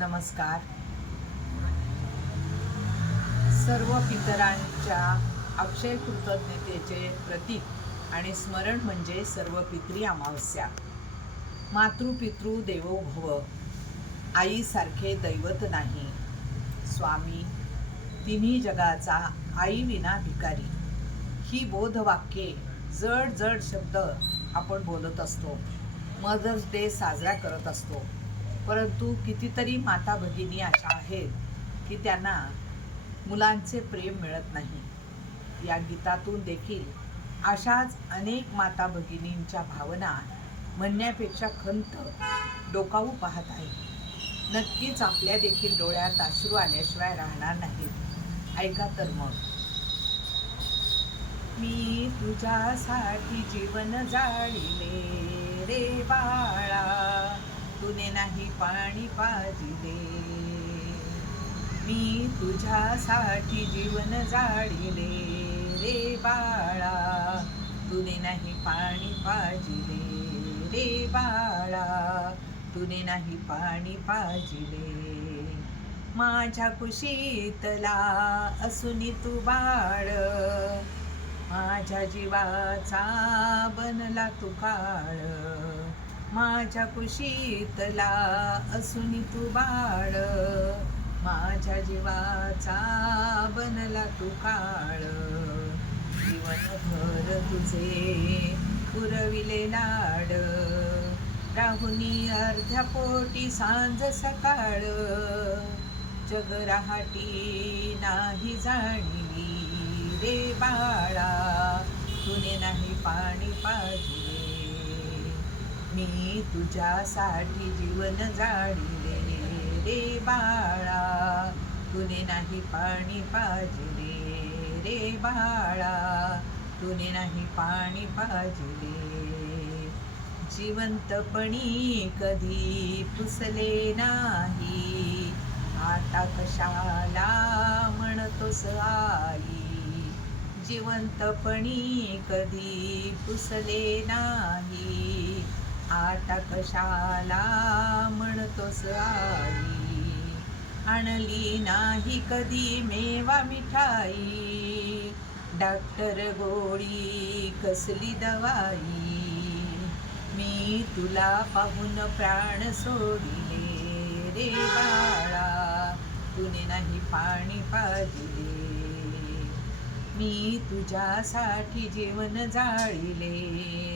नमस्कार. सर्व पितरांच्या अक्षय कृतज्ञतेचे प्रतीक आणि स्मरण म्हणजे सर्व पितरी अमावस्या. मातृपितृ देवो भव, आईसारखे दैवत नाही. स्वामी तिन्ही जगाचा आई विना भिकारी. ही बोधवाक्ये जड जड शब्द आपण बोलत असतो, मदर्स डे साजरा करत असतो. परंतु कितीतरी माता भगिनी अशा आहेत की त्यांना मुलांचे प्रेम मिळत नाही. या गीतातून देखील अशाच अनेक माता भगिनींच्या भावना म्हणण्यापेक्षा खंत डोकावू पाहत आहे. नक्कीच आपल्या देखील डोळ्यात अश्रू आल्याशिवाय राहणार नाहीत. ऐका तर मग. मी तुझ्यासाठी जीवन जाळिले रे बाळा, तुने नाही पाणी पाजिले. मी तुझ्यासाठी जीवन जाळिले रे बाळा, तुने नाही पाणी पाजिले रे बाळा, तुने नाही पाणी पाजिले. माझ्या कुशीतला असुनी तू बाळ, माझ्या जीवाचा बनला तू काळ. माझ्या कुशीतला असुनी तू बाळ, माझ्या जीवाचा बनला तू काळ. जीवनभर तुझे पुरविले लाड, राहुनी अर्ध्या पोटी सांज सकाळ. जग रहाटी नाही जाणीली रे बाळा, तुने नाही पाणी पाजिले. मी तुझ्यासाठी जीवन जाळिले रे बाळा, तुने नाही पाणी पाजिले रे बाळा, तुने नाही पाणी पाजिले. जिवंतपणी कधी पुसले नाही, आता कशाला म्हणतोस आई. जिवंतपणी कधी पुसले नाही, आता कशाला म्हणतोस आई. आणली नाही कधी मेवा मिठाई, डॉक्टर गोळी कसली दवाई. मी तुला पाहून प्राण सोडिले रे बाळा, तुने नाही पाणी पाजिले. मी तुझ्यासाठी जीवन जाळिले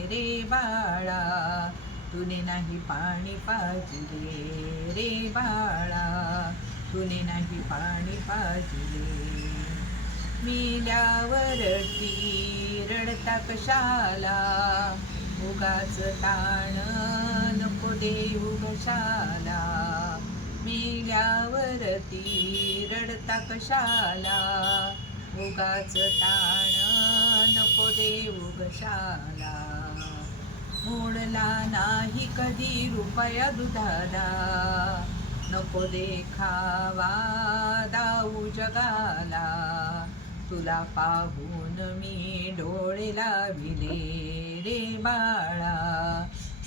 रे बाळा, तुने नाही पाणी पाजिले रे बाळा, तुने नाही पाणी पाजिले. मिल्यावरती रडता कशाला, उगाच ताण नको देऊ कशाला. मिल्यावरती रडता कशाला, उगाच ताण नको देऊ कशाला. मोडला नाही कधी रुपया दुधाला, नको देखावा दाऊ जगाला. तुला पाहून मी डोळे लाविले रे बाळा,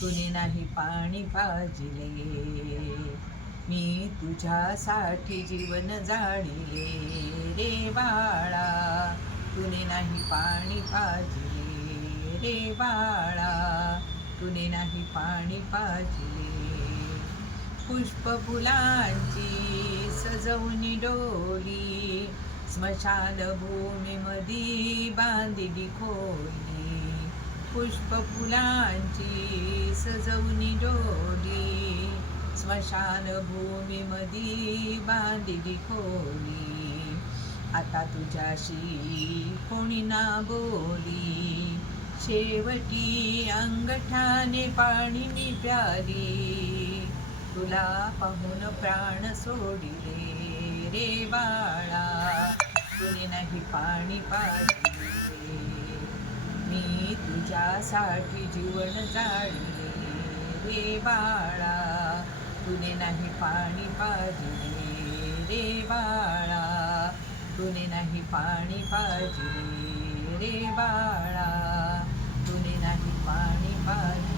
तुने नाही पाणी पाजिले. मी तुझ्यासाठी जीवन जाळिले रे बाळा, तुने नाही पाणी पाजिले रे बाळा, तुने नाही पाणी पाजिले. पुष्प फुलांची सजवणी डोली, स्मशान भूमीमधी बांधली खोली. पुष्प फुलांची सजवणी डोली, स्मशान भूमीमधी बांधली खोली. आता तुझ्याशी कोणी ना बोली, शेवटी अंगठाने पाणी मी प्याली. तुला पाहून प्राण सोडिले रे बाळा, तुने नाही पाणी पाजिले. मी तुझ्यासाठी जीवन जाळिले रे बाळा, तुने नाही पाणी पाजिले रे बाळा, तुने नाही पाणी पाजिले रे बाळा, तुने नाही पाणी पाजिले.